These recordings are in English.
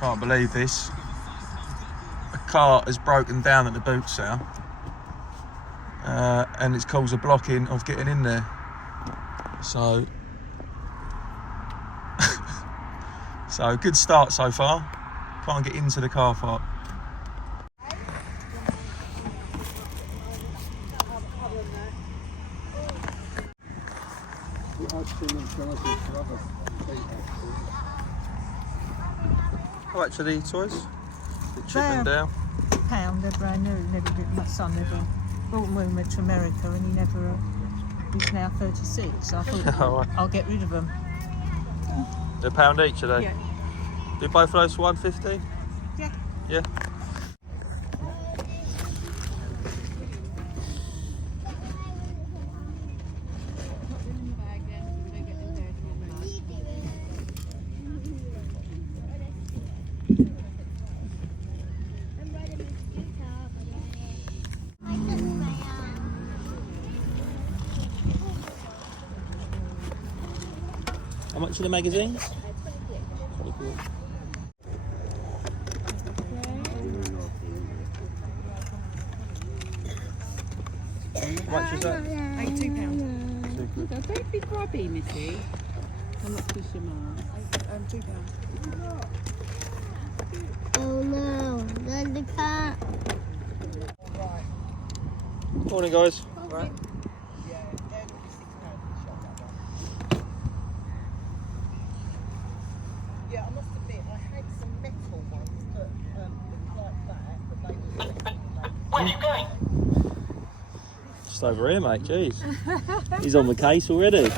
Can't believe this. A car has broken down at the bootsale, and it's caused a blocking of getting in there. So, so good start so far. Can't get into the car park. How much are these toys? The chip and Dale? £1. They're brand new. Never did. My son never brought them when we went to America, and he never. He's now 36. So I thought Oh, right. I'll get rid of them. They're £1 each, are they? Yeah. Do both of those for £1.50? Yeah. Yeah. How much are the magazines? How much is that? £82. Don't be grubby, Missy. I'm not pushing on. £2. Oh no, there's the car. Morning, guys. Right. Yeah, I must admit, I had some metal ones that looked like that, but Where are you going? Just over here, mate. Jeez. He's on the case already.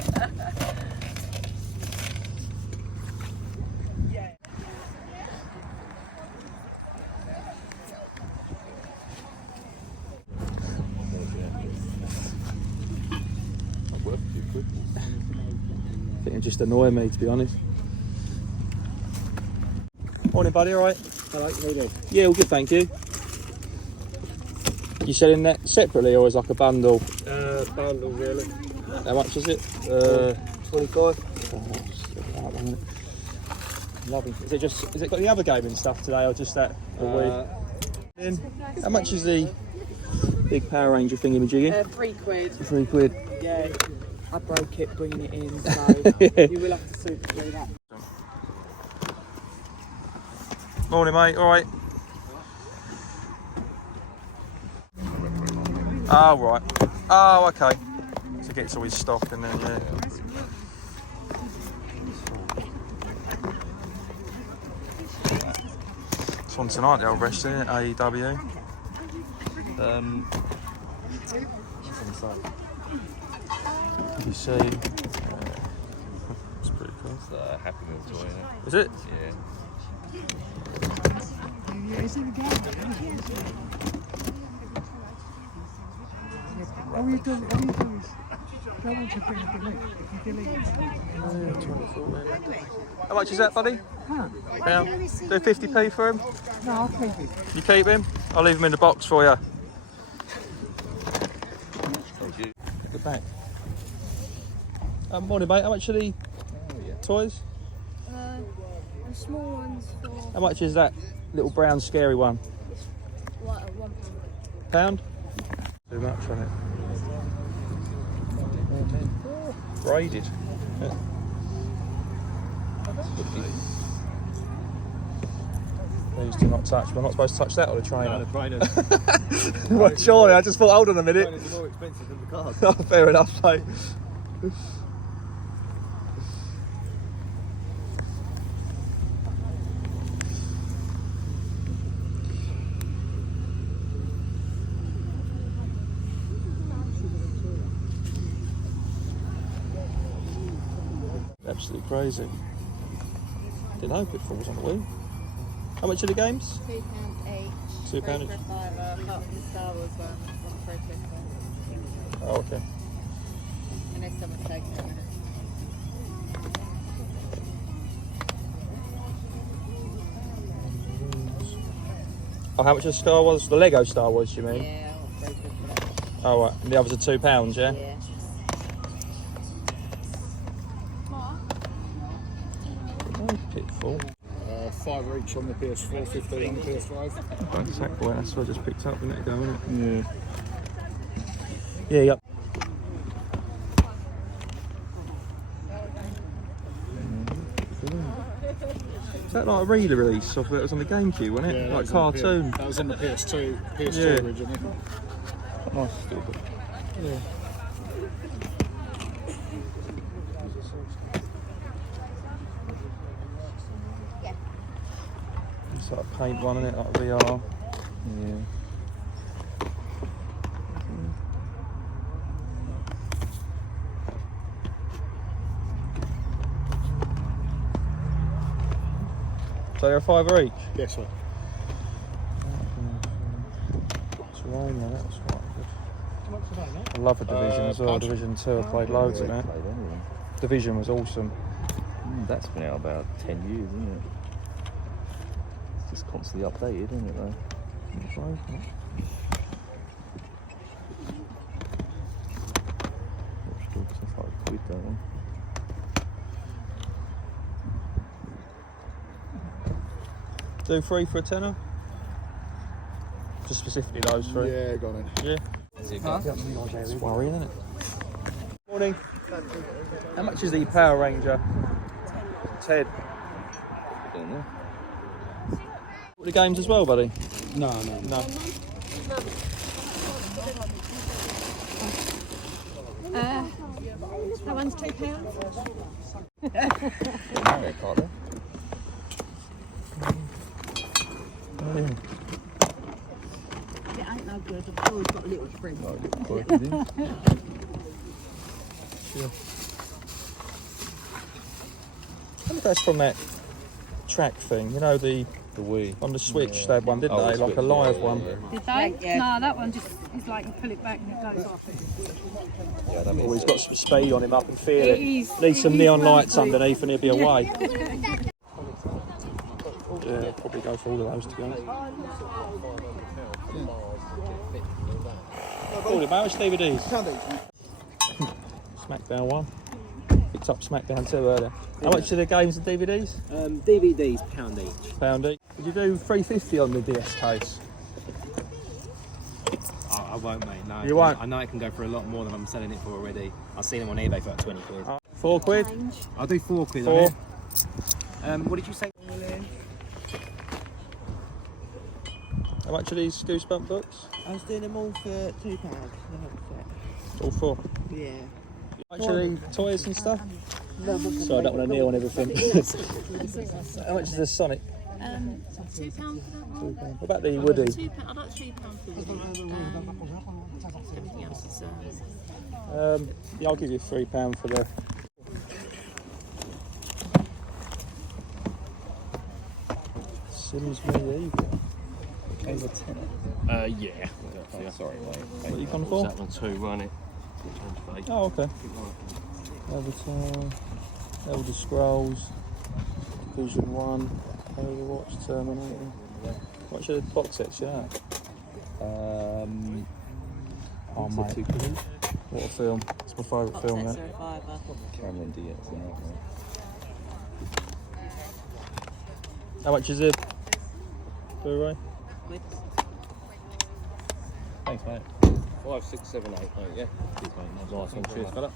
yeah. I think it just annoyed me, to be honest. Morning, buddy. All right? Hello, how you doing? Yeah, all good, thank you. You selling that separately or as like a bundle? Bundle really. How much is it? 25. Oh, lovely. Is it got the other gaming stuff today or just that? How much is the big Power Ranger thingy-majiggy? £3. £3. Yeah, I broke it bringing it in, so you will have to super through that. Morning, mate. All right. Oh, right. Oh, okay. So gets all his stock and then, yeah. This one tonight, the old wrestling, AEW. You see. It's pretty cool. It's a Happy Meal toy, isn't it? Is it? Yeah. All you do is go on to bring up the link. If you delete it. How much is that, buddy? Yeah. Do 50p for him? No, I'll keep it. You keep him? I'll leave him in the box for you. Thank you. Good back. Morning, mate. How much are the toys? The small ones for How much is that little brown scary one? what, £1. £1? Too much on it. Braided. Yeah. Please do not touch. We're not supposed to touch that or the trainer. No, the trainer. Well, surely, I just thought, hold on a minute. Trainers are more expensive than the cars. Oh, fair enough, mate. Absolutely crazy. Didn't hope it falls on the wheel. How much are the games? £2 each. £2 each. Apart from the Star Wars one for a Oh, okay. unless someone's taking it. Oh, how much is Star Wars? The Lego Star Wars, you mean? Yeah, I want £3 for that. Oh, right. And the others are £2, yeah? Yeah. Oh, pitfall. Yes. 5 each on the PS4, 15 on the PS5. Right, exactly. That's what I just picked up a minute ago, isn't it? Yeah. Yeah, yep. Is that like a re-release of it? It was on the GameCube, wasn't it? Yeah, that like was on the cartoon. That was in the PS2 Yeah. originally. Nice still, but yeah. It's like a paint one, isn't it? Like VR. Yeah. So they're a £5 each? Yes, sir. It's raining, that was quite good. I love the Division as well. Division 2, I played loads of that. Division was awesome. That's been out about 10 years, isn't it? It's just constantly updated, isn't it, though? Watch Dogs, that's like a quid, don't they? Do 3 for a tenner? Just specifically those 3? Yeah, got it. Yeah. It's worrying, isn't it? Morning. How much is the Power Ranger? 10. Don't know. What the games as well, buddy? No. No. That one's £2. Mario Kart, then. It ain't no good. I've always got a little friend. Sure. I wonder if that's from that track thing, you know, the Wii. on the Switch they had one, didn't Oh, they? the Like a Switch, live yeah, one. yeah. Did they? No, that one just is like you pull it back and it goes off. Yeah, that Oh, he's got some speed on him, I can feel It it. is- Needs some it is neon lights lovely. underneath and he'll be away. Yeah, I'll probably go for all of those to be honest. Call him out, it's DVDs. Smackdown 1. Picked up Smackdown 2 earlier. How much are the games and DVDs? DVDs £1 each. £1 each. Would you do £3.50 on the DS case? I won't, mate. No. You won't? I know it can go for a lot more than I'm selling it for already. I've seen them on eBay for like 20 quid. £4? I'll do 4 quid 4. on it. What did you say? How much are these Goosebump books? I was doing them all for £2. All 4. Yeah. How much are the toys and stuff? Sorry, I don't want to kneel on everything. How much is the Sonic? £2 for that one. £2. What about the Woody? £2. I'd like £3 for Woody. Everything else is Yeah, I'll give you £3 for the. Sims Medieval. Over 10. Yeah. Sorry, mate. What are you gone for? That one too, wasn't it? Oh, okay. Avatar, Elder Scrolls, Division 1, Overwatch, Terminator. What's your box sets, yeah? Oh, mate. What a film. It's my favourite film, yeah. Cameron Diaz, isn't it? How much is it? Blu-ray? Thanks, mate. 5, 6, 7, 8, mate, yeah. Cheers, mate. Nice one. Cheers, fella.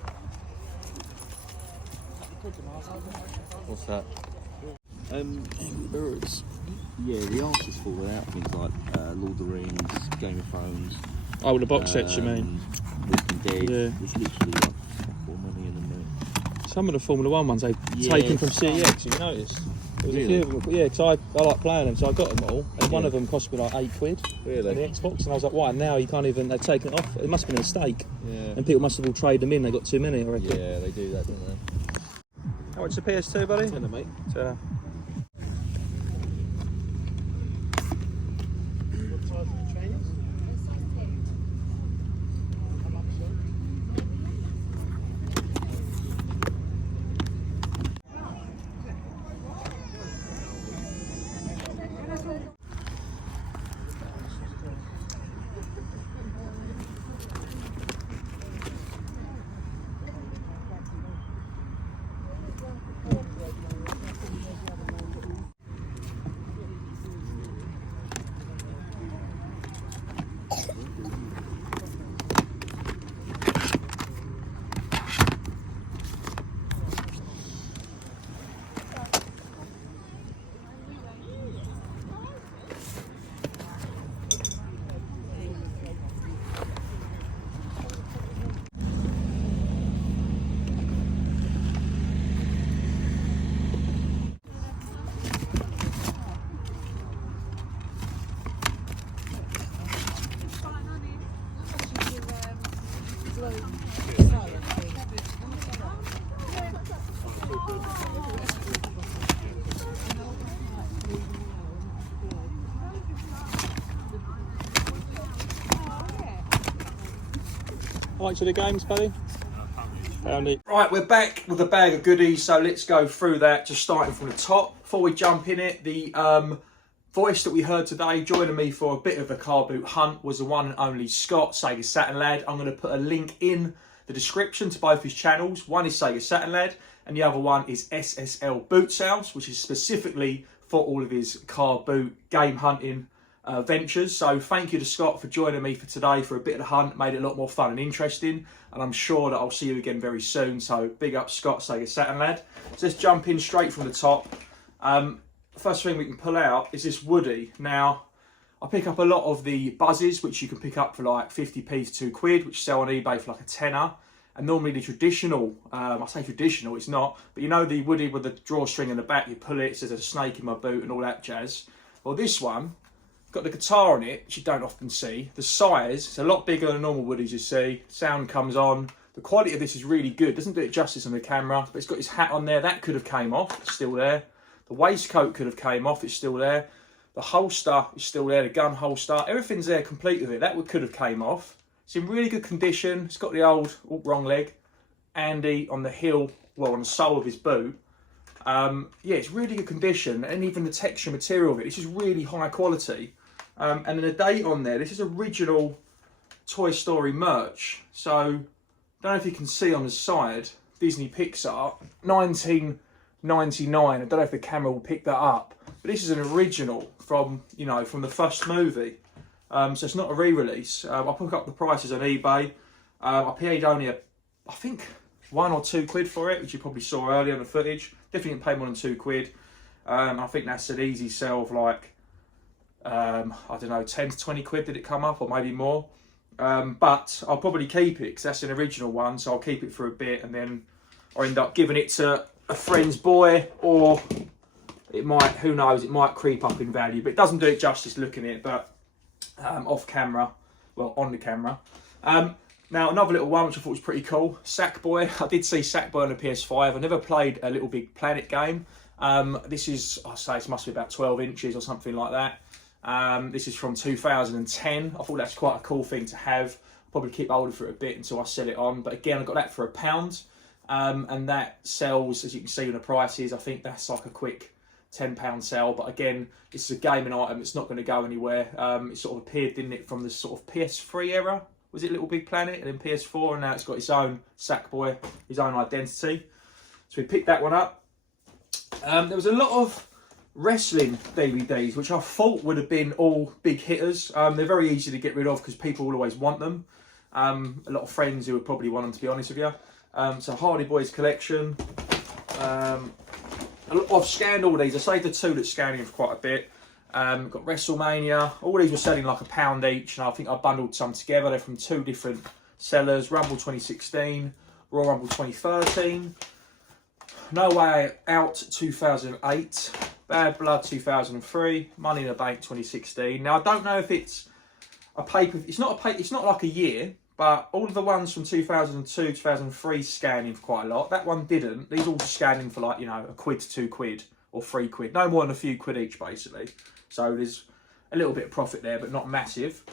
What's that? Birds. Yeah, the artists fall out. Things like Lord of the Rings, Game of Thrones. Oh, the box sets, you mean? Walking Dead. Yeah. There's literally like 4 money in them. Some of the Formula 1 ones they've taken from CEX, have you noticed? There was a few of them, yeah, because I like playing them, so I got them all, and one of them cost me like £8 Really? on the Xbox, and I was like, why? Now you can't even, they've taken it off. It must have been a mistake, Yeah. and people must have all traded them in, they got too many, I reckon. Yeah, they do that, don't they? How much is the PS2, buddy? Tenner, mate. Tenner. Like to the games, buddy? Found it. Right, we're back with a bag of goodies, so let's go through that, just starting from the top. Before we jump in it, the voice that we heard today, joining me for a bit of a car boot hunt, was the one and only Scott, Sega Saturn Lad. I'm going to put a link in the description to both his channels. One is Sega Saturn Lad, and the other one is SSL Boot Sales, which is specifically for all of his car boot game hunting ventures. So thank you to Scott for joining me for today for a bit of the hunt. Made it a lot more fun and interesting, and I'm sure that I'll see you again very soon. So big up Scott, Sega Saturn Lad. So let's jump in straight from the top. First thing we can pull out is this Woody. Now I pick up a lot of the buzzes, which you can pick up for like 50p to £2, which sell on eBay for like a tenner. And normally the traditional, I say traditional, it's not, but you know the Woody with the drawstring in the back, you pull it, it says there's a snake in my boot and all that jazz. Well, this one, got the guitar on it, which you don't often see. The size, it's a lot bigger than normal Woodies you see. Sound comes on. The quality of this is really good. Doesn't do it justice on the camera, but it's got his hat on there. That could have came off, it's still there. The waistcoat could have came off, it's still there. The holster is still there, the gun holster. Everything's there complete with it. That could have came off. It's in really good condition. It's got the old, wrong leg, Andy on the heel, well, on the sole of his boot. Yeah, it's really good condition, and even the texture material of it, this is really high quality. And then the date on there, this is original Toy Story merch. So, I don't know if you can see on the side, Disney Pixar, 1999. I don't know if the camera will pick that up, but this is an original from, you know, from the first movie. So it's not a re-release. I put up the prices on eBay. I paid only I think £1 or £2 for it, which you probably saw earlier in the footage. Definitely didn't pay more than £2. I think that's an easy sell of like, I don't know, 10 to 20 quid did it come up, or maybe more. But I'll probably keep it because that's an original one, so I'll keep it for a bit, and then I'll end up giving it to a friend's boy, or it might, who knows, it might creep up in value, but it doesn't do it justice looking at it. But off camera, well, on the camera. Now another little one which I thought was pretty cool, Sackboy. I did see Sackboy on the PS5. I never played a Little Big Planet game. This is, I say it must be about 12 inches or something like that. This is from 2010. I thought that's quite a cool thing to have. I'll probably keep hold of it for a bit until I sell it on. But again, I got that for £1. And that sells, as you can see in the prices, I think that's like a quick £10 sale. But again, this is a gaming item, it's not going to go anywhere. It sort of appeared, didn't it, from the sort of PS3 era? Was it Little Big Planet? And then PS4, and now it's got its own Sackboy, his own identity. So we picked that one up. There was a lot of wrestling DVDs, which I thought would have been all big hitters. They're very easy to get rid of because people will always want them. A lot of friends who would probably want them, to be honest with you. So Hardy Boys collection. I've scanned all these. I saved the two that's scanning for quite a bit. Got WrestleMania. All these were selling like £1 each, and I think I bundled some together. They're from two different sellers. Rumble 2016, Royal Rumble 2013, No Way Out 2008, Bad Blood 2003, Money in the Bank 2016. Now I don't know if it's a paper. It's not like a year. But all of the ones from 2002, 2003 scanning for quite a lot. That one didn't. These all scanning for like, you know, £1 to £2 or £3. No more than a few quid each, basically. So there's a little bit of profit there, but not massive.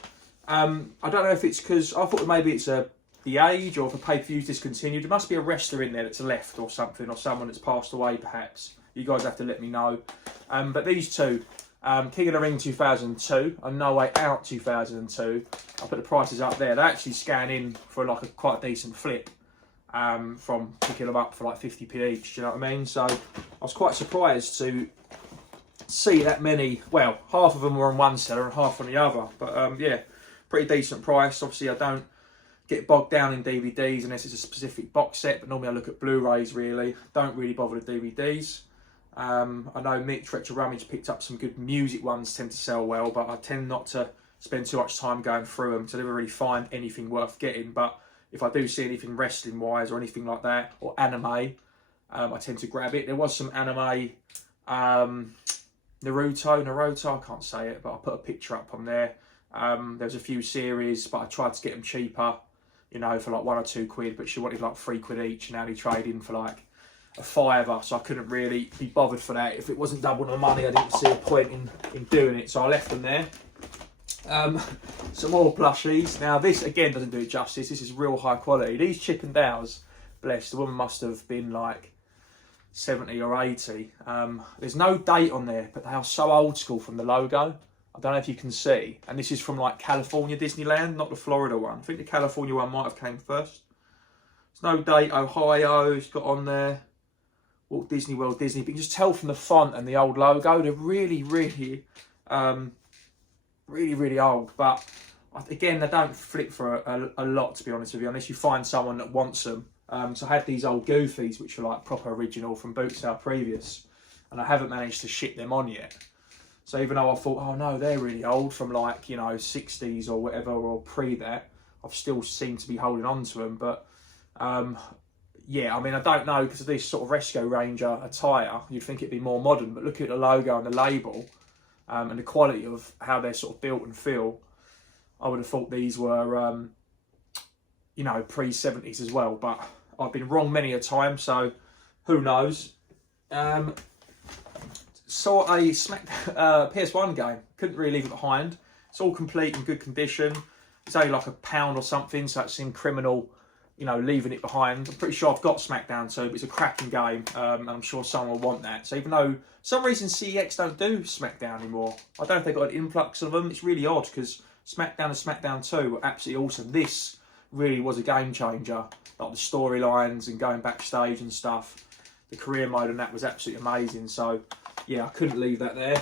I don't know if it's because I thought maybe it's the age, or if a pay-per-view's discontinued. There must be a wrestler in there that's left or something, or someone that's passed away perhaps. You guys have to let me know. But these two, King of the Ring 2002 and No Way Out 2002. I put the prices up there. They actually scan in for like quite a decent flip from picking them up for like 50p each. Do you know what I mean? So I was quite surprised to see that many. Well, half of them were on one seller and half on the other. But yeah, pretty decent price. Obviously, I don't get bogged down in DVDs unless it's a specific box set. But normally I look at Blu-rays really. Don't really bother with DVDs. I know Mick Retro Rummage picked up some good music ones, tend to sell well, but I tend not to spend too much time going through them to never really find anything worth getting. But if I do see anything wrestling wise or anything like that, or anime, I tend to grab it. There was some anime, Naruto, I can't say it, but I put a picture up on there. There's a few series, but I tried to get them cheaper, you know, for like £1 or £2, but she wanted like £3 each, and now they trade in for like a £5, so I couldn't really be bothered for that. If it wasn't double the money, I didn't see a point in doing it, so I left them there. Some more plushies. Now this again doesn't do it justice. This is real high quality. These Chippendales, bless, the woman must have been like 70 or 80. There's no date on there, but they are so old school from the logo. I don't know if you can see. And this is from like California Disneyland, not the Florida one. I think the California one might have came first. There's no date. Ohio, it's got on there. Walt Disney World, Disney. But you can just tell from the font and the old logo, they're really, really old. But again, they don't flip for a lot, to be honest with you, unless you find someone that wants them. So I had these old Goofies, which are like proper original from bootsale previous, and I haven't managed to ship them on yet. So even though I thought, oh no, they're really old from like, you know, 60s or whatever, or pre that, I've still seemed to be holding on to them. But yeah, I mean, I don't know, because of this sort of Rescue Ranger attire, you'd think it'd be more modern, but looking at the logo and the label and the quality of how they're sort of built and feel, I would have thought these were, you know, pre-70s as well. But I've been wrong many a time, so who knows. Saw a PS1 game, couldn't really leave it behind. It's all complete in good condition. It's only like £1 or something, so it seemed criminal, you know, leaving it behind. I'm pretty sure I've got SmackDown 2, but it's a cracking game, and I'm sure someone will want that. So even though for some reason CEX don't do SmackDown anymore, I don't know if they've got an influx of them. It's really odd, because SmackDown and SmackDown 2 were absolutely awesome. This really was a game changer, like the storylines and going backstage and stuff. The career mode and that was absolutely amazing. So yeah, I couldn't leave that there.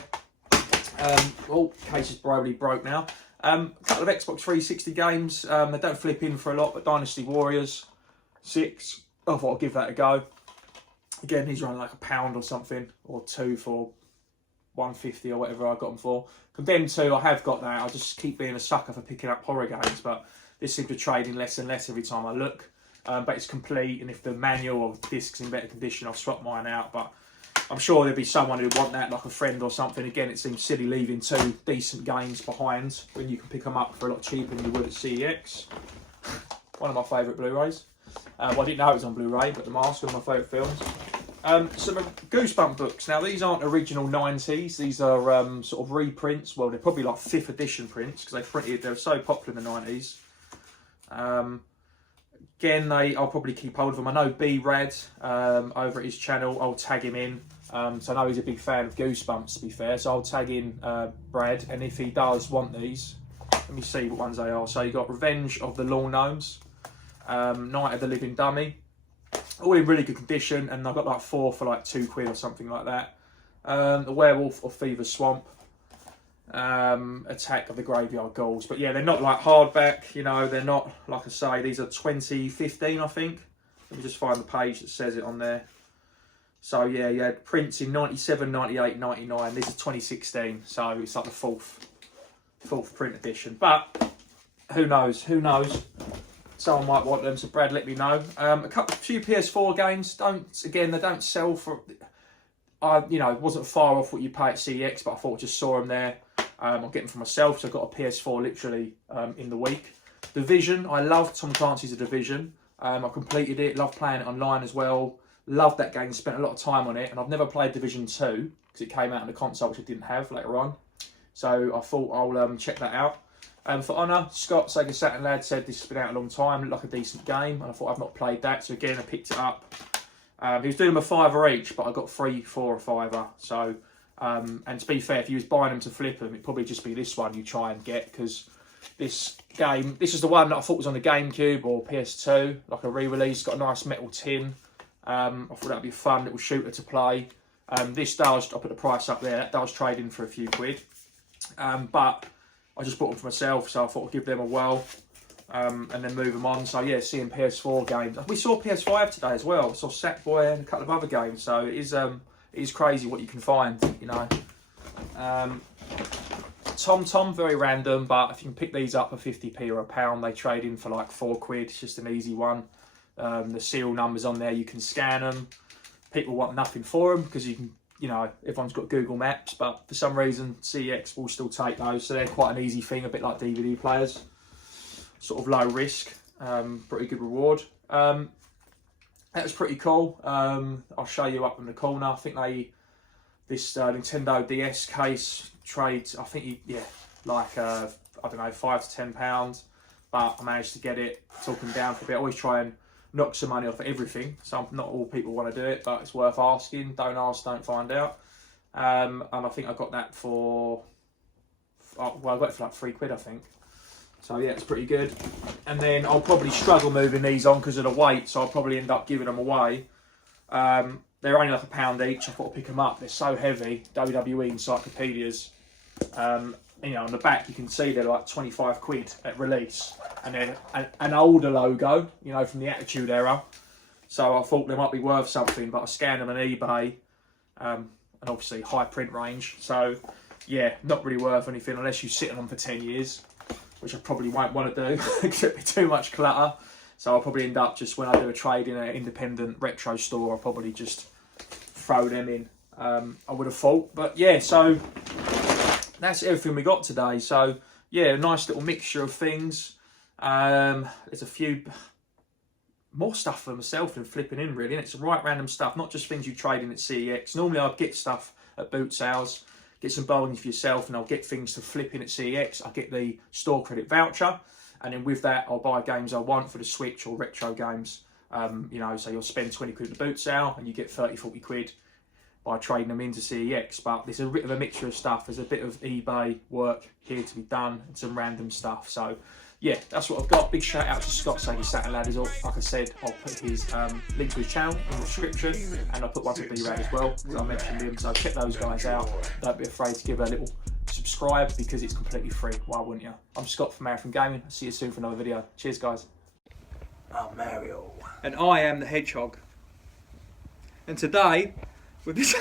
Oh, case is probably broke now. A couple of Xbox 360 games. They don't flip in for a lot, but Dynasty Warriors 6. I thought I'd give that a go. Again, these are on like £1 or something, or 2 for 150 or whatever I got them for. Condemned 2, I have got that. I just keep being a sucker for picking up horror games, but this seems to trade in less and less every time I look. But it's complete, and if the manual or disc's in better condition, I'll swap mine out. But I'm sure there'll be someone who'd want that, like a friend or something. Again, it seems silly leaving 2 decent games behind when you can pick them up for a lot cheaper than you would at CEX. One of my favourite Blu-rays. Well, I didn't know it was on Blu-ray, but The Mask, one of my favourite films. Some Goosebump books. Now, these aren't original 90s. These are sort of reprints. Well, they're probably like 5th edition prints, because they were so popular in the 90s. Again, I'll probably keep hold of them. I know B-Rad over at his channel, I'll tag him in. So I know he's a big fan of Goosebumps, to be fair. So I'll tag in Brad, and if he does want these, let me see what ones they are. So you got Revenge of the Lawn Gnomes, Night of the Living Dummy, all in really good condition, and I've got like 4 for like £2 or something like that. The Werewolf of Fever Swamp, Attack of the Graveyard Ghouls. But yeah, they're not like hardback, you know, they're not, like I say, these are 2015, I think. Let me just find the page that says it on there. So yeah, you had prints in 97, 98, 99. This is 2016, so it's like the fourth print edition. But who knows? Who knows? Someone might want them. So Brad, let me know. A few PS4 games. They don't sell for. You know, it wasn't far off what you pay at CEX, but I thought I just saw them there. I'll get them for myself. So I got a PS4 literally in the week. Division. I loved Tom Clancy's Division. I completed it. Loved playing it online as well. Loved that game, spent a lot of time on it, and I've never played Division 2 because it came out on the console, which I didn't have later on. So I thought I'll check that out. For Honour, Scott, Sega Saturn lad, said this has been out a long time, looked like a decent game, and I thought I've not played that, so again I picked it up. He was doing them a £5 each, but I got 3 for a £5. So, and to be fair, if you was buying them to flip them, it'd probably just be this one you try and get, because this game, this is the one that I thought was on the GameCube or PS2, like a re-release, got a nice metal tin. I thought that'd be a fun little shooter to play. This does, I'll put the price up there, that does trade in for a few quid. But I just bought them for myself, so I thought I'd give them a whirl and then move them on. So yeah, seeing PS4 games. We saw PS5 today as well. We saw Sackboy and a couple of other games. So it is crazy what you can find, you know. Tom, very random, but if you can pick these up for 50p or £1, they trade in for like 4 quid. It's just an easy one. The serial numbers on there, you can scan them. People want nothing for them because you can, you know, everyone's got Google Maps, but for some reason CEX will still take those, so they're quite an easy thing, a bit like DVD players. Sort of low risk, pretty good reward. That was pretty cool. I'll show you up in the corner. I think this Nintendo DS case trades, I think, like I don't know, £5 to £10, but I managed to get it, talking down for a bit. I always try and knock some money off of everything. Not all people want to do it, but it's worth asking. Don't ask, don't find out. And I think I got that for, well, I got it for like £3, I think. So yeah, it's pretty good. And then I'll probably struggle moving these on because of the weight, so I'll probably end up giving them away. They're only like £1 each. I thought I'd pick them up. They're so heavy. WWE encyclopedias. You know, on the back you can see they're like £25 at release, and they're an older logo, you know, from the Attitude Era. So I thought they might be worth something, but I scanned them on eBay, and obviously high print range. So yeah, not really worth anything unless you sit on them for 10 years, which I probably won't want to do because it'd be too much clutter. So I'll probably end up just, when I do a trade in an independent retro store, I'll probably just throw them in. I would have thought, but yeah, so that's everything we got today. So yeah, nice little mixture of things. There's a few more stuff for myself and flipping in really, and it's right random stuff, not just things you trade in at CEX. Normally I'd get stuff at boot sales, get some bargains for yourself, and I'll get things to flip in at CEX. I get the store credit voucher, and then with that I'll buy games I want for the Switch or retro games. You know, so you'll spend £20 at the boot sale and you get 30-40 quid by trading them into CEX. But there's a bit of a mixture of stuff. There's a bit of eBay work here to be done and some random stuff. So yeah, that's what I've got. Big shout out to Scott Sadie Saturn Ladders. Like I said, I'll put his link to his channel in the description, and I'll put one for B-Rad as well, because I mentioned him. So check those guys out. Don't be afraid to give a little subscribe because it's completely free. Why wouldn't you? I'm Scott from Marathon Gaming. I'll see you soon for another video. Cheers, guys. I'm Mario. And I am the Hedgehog. And today, with this...